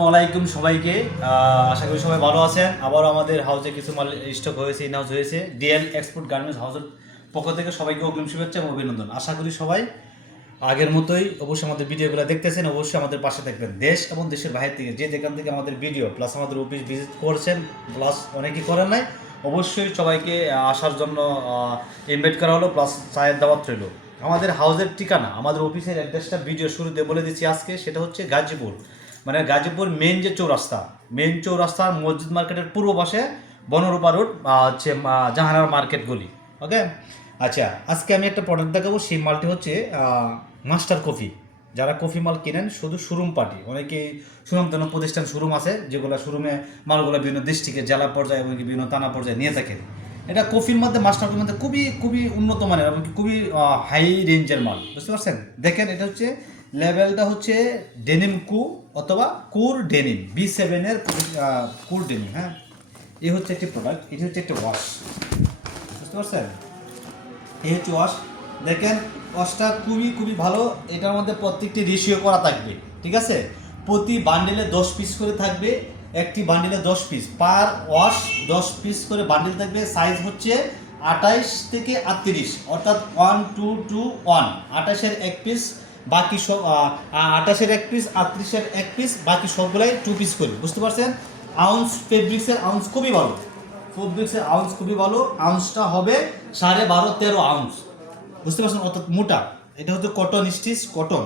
আসসালামাইকুম সবাইকে। আশা করি সবাই ভালো আছেন। আবারও আমাদের হাউসে কিছু মাল স্টক হয়েছে, ইন হাউস হয়েছে। ডিএল এক্সপোর্ট গার্মেন্টস হাউসের পক্ষ থেকে সবাইকে অগ্রিম শুভেচ্ছা এবং অভিনন্দন। আশা করি সবাই আগের মতোই অবশ্যই আমাদের ভিডিওগুলো দেখতেছেন, অবশ্যই আমাদের পাশে থাকবেন। দেশ এবং দেশের বাইরে থেকে যে যেখান থেকে আমাদের ভিডিও প্লাস আমাদের অফিস ভিজিট করছেন, প্লাস অনেকেই করেন নাই, অবশ্যই সবাইকে আসার জন্য ইনভাইট করা হলো, প্লাস চায়ের দাওয়াত রইল। আমাদের হাউসের ঠিকানা, আমাদের অফিসের অ্যাড্রেসটা ভিডিও শুরুতে বলে দিচ্ছি আজকে। সেটা হচ্ছে গাজীপুর, মানে গাজীপুর মেন যে চৌরাস্তা, মেন চৌরাস্তার মসজিদ মার্কেটের পূর্ব পাশে বনরূপা রোড, হচ্ছে জাহানার মার্কেট গলি। ওকে, আচ্ছা, আজকে আমি একটা প্রোডাক্ট দেখাবো। সেই মালটি হচ্ছে মাস্টার কফি। যারা কফি মাল কিনেন শুধু শোরুম পার্টি, অনেকে সুনামধন্য প্রতিষ্ঠান শোরুম আছে, যেগুলো শোরুমে মালগুলো বিভিন্ন ডিস্ট্রিক্টে জেলা পর্যায়ে এবং বিভিন্ন থানা পর্যায়ে নিয়ে থাকেন। এটা কফির মধ্যে, মাস্টার কফির মধ্যে খুবই খুবই উন্নত মানের এবং খুবই হাই রেঞ্জের মাল, বুঝতে পারছেন? দেখেন, এটা হচ্ছে লেভেলটা হচ্ছে ডেনিম কু অথবা কুর ডেনিম B7 কুর ডেনিম। হ্যাঁ, এই হচ্ছে একটি প্রোডাক্ট, এটি হচ্ছে একটা ওয়াশ, বুঝতে পারছেন? এই হচ্ছে ওয়াশ। দেখেন, ওয়াশটা খুবই খুবই ভালো। এটার মধ্যে প্রত্যেকটি রেশিও করা থাকবে, ঠিক আছে? প্রতি বান্ডেলে 10 পিস করে থাকবে, একটি বান্ডেলে 10 পিস পার ওয়াশ, 10 পিস করে বান্ডেল থাকবে। সাইজ হচ্ছে 28 থেকে 38, অর্থাৎ 1 2 2 1। 28-এর 1 পিস, বাকি সব 28-এর 1 পিস, 38-এর 1 পিস, বাকি সবগুলাই 2 পিস করে, বুঝতে পারছেন? আউন্স, ফেব্রিক্সের আউন্স খুবই ভালো, ফেব্রিক্সের আউন্স খুবই ভালো। আউন্সটা হবে 12.5-13 আউন্স, বুঝতে পারছেন? অর্থাৎ মোটা। এটা হচ্ছে কটন স্টিচ, কটন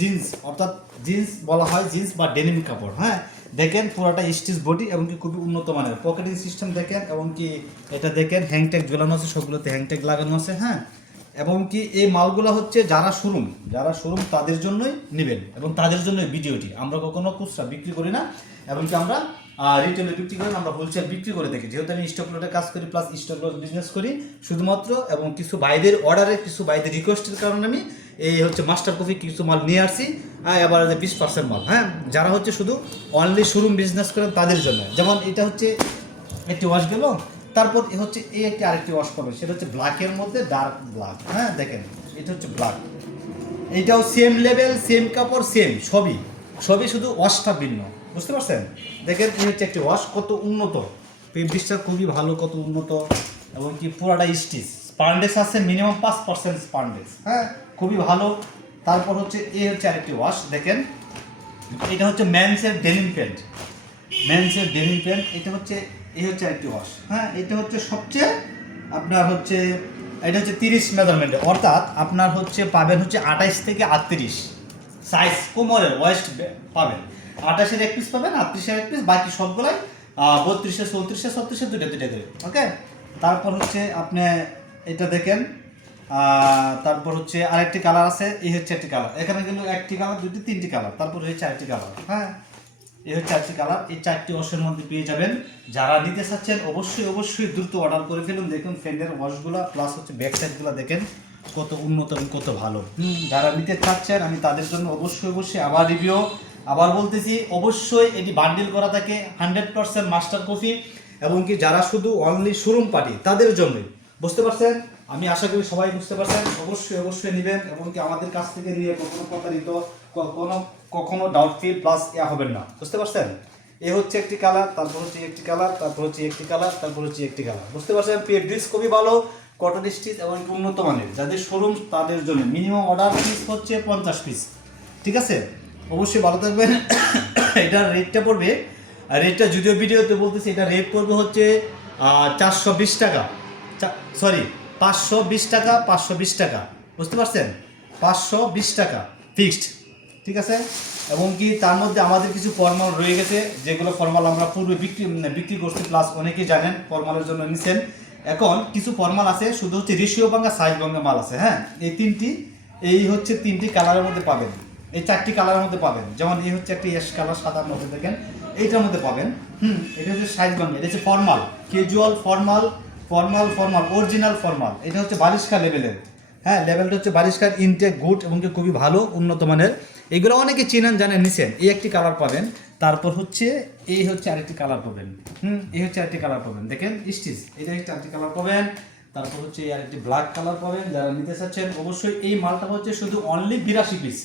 জিন্স, অর্থাৎ জিন্স বলা হয়, জিন্স বা ডেনিম কাপড়। হ্যাঁ, দেখেন পুরোটা স্টিচ বডি এবং কি খুবই উন্নত মানের পকেটিং সিস্টেম দেখেন, এবং কি এটা দেখেন হ্যাংট্যাগ ঝোলানো আছে, সবগুলোতে হ্যাংট্যাগ লাগানো আছে। হ্যাঁ, এবং কি এই মালগুলো হচ্ছে যারা শোরুম তাদের জন্যই নেবেন, এবং তাদের জন্যই ভিডিওটি। আমরা কখনো খুচরা বিক্রি করি না, এবং কি আমরা রিটেলে বিক্রি করি না, আমরা হোলসেল বিক্রি করে থাকি। যেহেতু আমি স্টক লটে কাজ করি, প্লাস স্টক লট বিজনেস করি শুধুমাত্র, এবং কিছু বাইদের অর্ডারে, কিছু বাইদের রিকোয়েস্টের কারণে আমি এই হচ্ছে মাস্টার কফি কিছু মাল নিয়ে আসছি, এবার 20% মাল। হ্যাঁ, যারা হচ্ছে শুধু অনলি শোরুম বিজনেস করেন তাদের জন্য। যেমন এটা হচ্ছে একটি ওয়াশ গেল, তারপর হচ্ছে এই একটি আরেকটি ওয়াশ পাবে, সেটা হচ্ছে ব্ল্যাকের মধ্যে ডার্ক ব্ল্যাক। হ্যাঁ, দেখেন এটা হচ্ছে ব্ল্যাক, এইটাও সেম লেভেল, সেম কাপড়, সেম সবই সবই, শুধু ওয়াশটা ভিন্ন, বুঝতে পারছেন? দেখেন এই হচ্ছে একটি ওয়াশ, কত উন্নত, ফেব্রিক্সটা খুবই ভালো, কত উন্নত, এবং কি পুরাটা স্টিচ। স্পান্ডেক্স আছে মিনিমাম 5% স্পান্ডেক্স। হ্যাঁ, খুবই ভালো। তারপর হচ্ছে এই হচ্ছে আরেকটি ওয়াশ, দেখেন এটা হচ্ছে মেন্সের ডেনিম প্যান্ট, মেন্সের ডেনিম প্যান্ট। এটা হচ্ছে এই হচ্ছে আরেকটি ওয়াশ। হ্যাঁ, এটা হচ্ছে সবচেয়ে আপনার হচ্ছে, এটা হচ্ছে 30 মেজারমেন্টে, অর্থাৎ আপনার হচ্ছে পাবেন হচ্ছে 28 থেকে 38 সাইজ, কোমরের ওয়েস্ট পাবেন। 28-এর 1 পিস পাবেন, 38-এর 1 পিস, বাকি সবগুলাই 32-এ 34-এ 36-এ দুইটা দুইটা করে। ওকে, তারপর হচ্ছে আপনি এটা দেখেন, তারপর হচ্ছে আরেকটি কালার আছে, এই হচ্ছে একটি কালার। এখানে কিন্তু একটি কালার, দুটি, তিনটি কালার, তারপর হচ্ছে আরেকটি কালার। হ্যাঁ, এই হচ্ছে আরেকটি কালার। এই 4টি ওয়াশের মধ্যে পেয়ে যাবেন। যারা নিতে চাচ্ছেন অবশ্যই অবশ্যই দ্রুত অর্ডার করে ফেলুন। দেখুন ফ্যানের ওয়াশগুলো, প্লাস হচ্ছে ব্যাক সাইডগুলো দেখেন কত উন্নত এবং কত ভালো। যারা নিতে চাচ্ছেন আমি তাদের জন্য অবশ্যই অবশ্যই আবার রিভিউ, আবার বলতেছি, অবশ্যই এটি বান্ডিল করা থাকে 100% মাস্টার কফি, এবং কি যারা শুধু অনলি শোরুম পার্টি তাদের জন্যই, বুঝতে পারছেন? আমি আশা করি সবাই বুঝতে পারছেন। অবশ্যই অবশ্যই নেবেন, এবং কি আমাদের কাছ থেকে নিয়ে কখনো প্রতারিত, কখনো ডাউট ফ্রি প্লাস হবেন না, বুঝতে পারছেন? এ হচ্ছে একটি কালার, তারপর হচ্ছে একটি কালার, তারপর হচ্ছে একটি কালার, তারপর হচ্ছে একটি কালার, বুঝতে পারছেন? ফেব্রিক্স খুবই ভালো, কটন স্টিচ এবং উন্নত মানের। যাদের শোরুম তাদের জন্য মিনিমাম অর্ডার পিস হচ্ছে 50 পিস, ঠিক আছে? অবশ্যই ভালো থাকবেন। এটার রেটটা পড়বে, রেটটা যদিও ভিডিওতে বলতেছি, এটা রেট পড়বে হচ্ছে 420 টাকা, সরি 520 টাকা, 520 টাকা, বুঝতে পারছেন? 520 টাকা ফিক্সড, ঠিক আছে? এবং কি তার মধ্যে আমাদের কিছু ফর্মাল রয়ে গেছে, যেগুলো ফর্মাল আমরা পূর্বে বিক্রি করছি, প্লাস অনেকেই জানেন ফর্মালের জন্য নিছেন। এখন কিছু ফর্মাল আছে, শুধু হচ্ছে রেশিও ভাঙা, সাইজ ভাঙা মাল আছে। হ্যাঁ, এই হচ্ছে 3টি কালারের মধ্যে পাবেন, এই 4টি কালারের মধ্যে পাবেন। যেমন এই হচ্ছে একটি অ্যাশ কালার, সাদার মধ্যে দেখেন, এইটার মধ্যে পাবেন। এটা হচ্ছে সাইজ ভাঙা, এটা হচ্ছে formal, casual, formal, formal, formal, original formal. এটা হচ্ছে বারিশকা লেভেলের। হ্যাঁ, লেভেলটা হচ্ছে বারিশকার, ইনটেক গুড এবং কি খুবই ভালো, উন্নত মানের। এগুলো অনেকে চিনেন, জানেন, নিছেন। এই একটি কালার পাবেন, তারপর হচ্ছে এই হচ্ছে আরেকটি কালার পাবেন। এই হচ্ছে আরেকটি কালার পাবেন, দেখেন স্টিচ, এটা হচ্ছে আরেকটি কালার পাবেন। তারপর হচ্ছে এই আরেকটি ব্ল্যাক কালার পাবেন। যারা নিতে চাচ্ছেন অবশ্যই, এই মালটা হচ্ছে শুধু অনলি 82 পিস,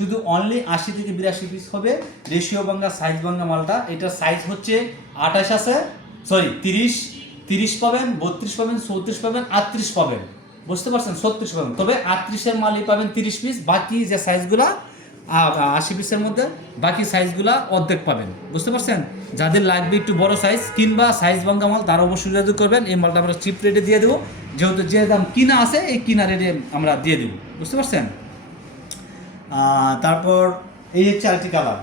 শুধু অনলি 80 থেকে 82 পিস হবে। রেশিও ভাঙ্গা সাইজ ভাঙ্গা মালটা, এটার সাইজ হচ্ছে 28 আছে, সরি 30 পাবেন, 32 পাবেন, 34 পাবেন, 38 পাবেন, বুঝতে পারছেন, 36 পাবেন। তবে 38-এর মালই পাবেন 30 পিস, বাকি যে সাইজগুলা 80 পিসের মধ্যে বাকি সাইজগুলা অর্ধেক পাবেন, বুঝতে পারছেন। যাদের লাগবে একটু বড় সাইজ কিংবা সাইজ ভাঙ্গা মাল তারা অবশ্যই যোগাযোগ করবেন। এই মালটা আমরা চিপ রেটে দিয়ে দেবো, যেহেতু যে দাম কিনা আছে এই কিনা রেটে আমরা দিয়ে দেবো, বুঝতে পারছেন। তারপর এই হচ্ছে আরেকটি কালার,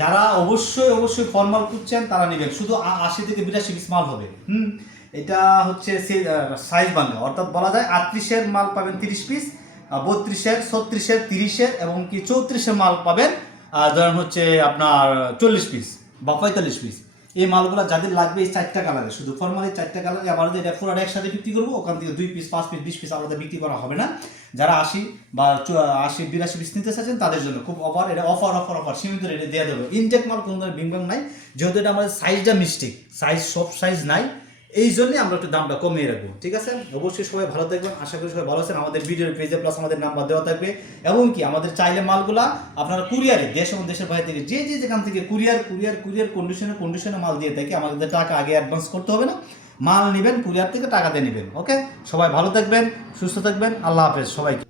যারা অবশ্যই ফর্মাল খুঁজছেন তারা নেবেন, শুধু 80 থেকে 82 পিস মাল হবে। এটা হচ্ছে সাইজ ভাঙ্গা, অর্থাৎ বলা যায় 38-এর মাল পাবেন 30 পিস, 32-এর, 36-এর, 30-এর এবং কি 34-এর মাল পাবেন ধরেন হচ্ছে আপনার 40 পিস বা 45 পিস। এই মালগুলো যাদের লাগবে এই 4টা কালারে, শুধু ফর্মালি 4টা কালারে আমাদের এটা পুরো একসাথে বিক্রি করবো, ওখান থেকে 2 পিস 5 পিস 20 পিস আলাদা বিক্রি করা হবে না। যারা 80 বা 82 পিস নিতে চাচ্ছেন তাদের জন্য খুব অফার, এটা অফার সীমিত রেটে দেওয়া দেবে। ইনটেক মাল কোনো ধরনের বিং নাই, যেহেতু এটা আমাদের সাইজটা মিস্টেক, সাইজ সব সাইজ নাই, এই জন্যই আমরা একটু দামটা কমিয়ে রাখবো, ঠিক আছে। অবশ্যই সবাই ভালো থাকবেন, আশা করি সবাই ভালো আছেন। আমাদের ভিডিওর পেজে প্লাস আমাদের নাম্বার দেওয়া থাকবে, এবং কি আমাদের চাইলে মালগুলা আপনারা কুরিয়ারে দেশ এবং দেশের বাইরে থেকে যেখান থেকে কুরিয়ার কন্ডিশনে মাল দিয়ে থাকি, আমাদের টাকা আগে অ্যাডভান্স করতে হবে না, মাল নেবেন কুরিয়ার থেকে টাকা দিয়ে নেবেন। ওকে, সবাই ভালো থাকবেন, সুস্থ থাকবেন, আল্লাহ হাফেজ সবাইকে।